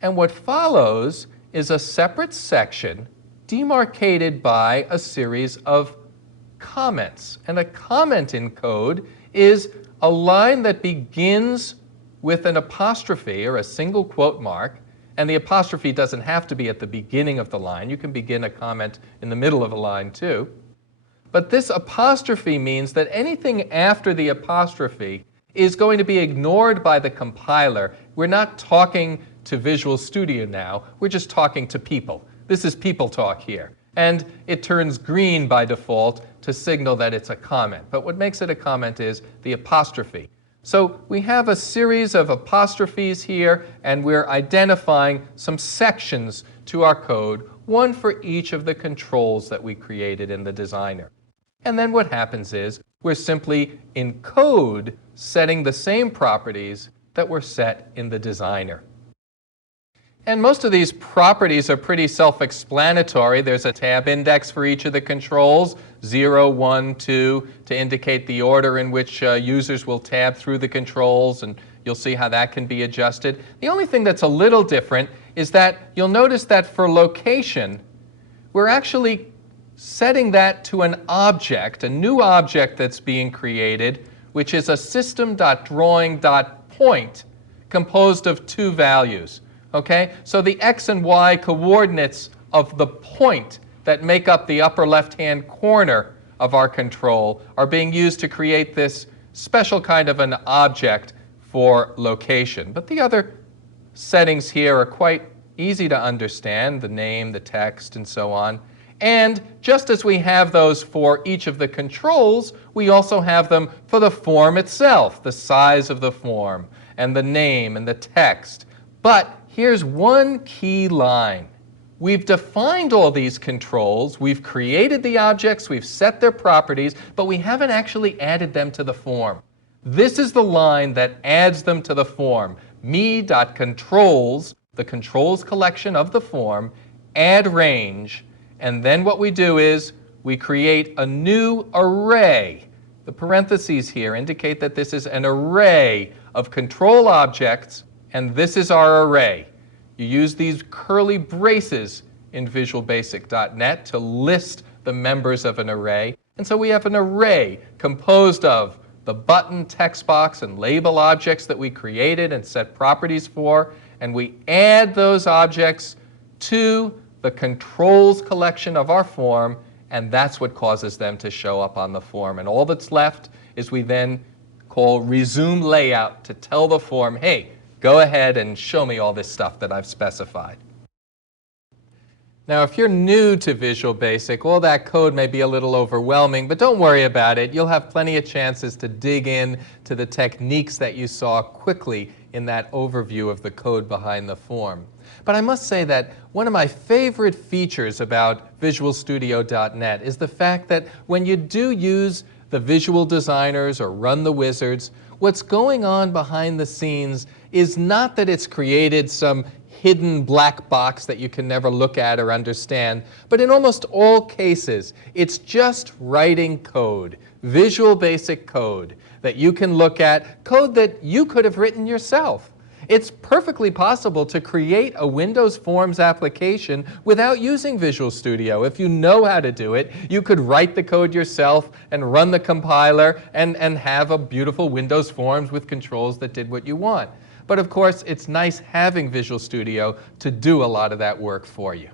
And what follows is a separate section demarcated by a series of comments. And a comment in code is a line that begins with an apostrophe or a single quote mark. And the apostrophe doesn't have to be at the beginning of the line. You can begin a comment in the middle of a line too. But this apostrophe means that anything after the apostrophe is going to be ignored by the compiler. We're not talking to Visual Studio now. We're just talking to people. This is people talk here. And it turns green by default to signal that it's a comment. But what makes it a comment is the apostrophe. So we have a series of apostrophes here, and we're identifying some sections to our code, one for each of the controls that we created in the designer. And then what happens is we're simply in code setting the same properties that were set in the designer. And most of these properties are pretty self-explanatory. There's a tab index for each of the controls, 0, 1, 2, to indicate the order in which users will tab through the controls, and you'll see how that can be adjusted. The only thing that's a little different is that you'll notice that for location, we're actually setting that to an object, a new object that's being created, which is a system.drawing.point composed of two values. Okay? So the x and y coordinates of the point that make up the upper left-hand corner of our control are being used to create this special kind of an object for location. But the other settings here are quite easy to understand, the name, the text, and so on. And just as we have those for each of the controls, we also have them for the form itself, the size of the form, and the name, and the text. But here's one key line. We've defined all these controls, we've created the objects, we've set their properties, but we haven't actually added them to the form. This is the line that adds them to the form. Me.controls, the controls collection of the form, add range, and then what we do is we create a new array. The parentheses here indicate that this is an array of control objects, and this is our array. You use these curly braces in VisualBasic.net to list the members of an array. And so we have an array composed of the button, text box, and label objects that we created and set properties for. And we add those objects to the controls collection of our form, and that's what causes them to show up on the form. And all that's left is we then call resume layout to tell the form, hey, go ahead and show me all this stuff that I've specified. Now, if you're new to Visual Basic, all that code may be a little overwhelming, but don't worry about it. You'll have plenty of chances to dig in to the techniques that you saw quickly in that overview of the code behind the form. But I must say that one of my favorite features about VisualStudio.net is the fact that when you do use the visual designers or run the wizards, what's going on behind the scenes is not that it's created some hidden black box that you can never look at or understand, but in almost all cases, it's just writing code, Visual Basic code, that you can look at, code that you could have written yourself. It's perfectly possible to create a Windows Forms application without using Visual Studio. If you know how to do it, you could write the code yourself and run the compiler and have a beautiful Windows Forms with controls that did what you want. But of course, it's nice having Visual Studio to do a lot of that work for you.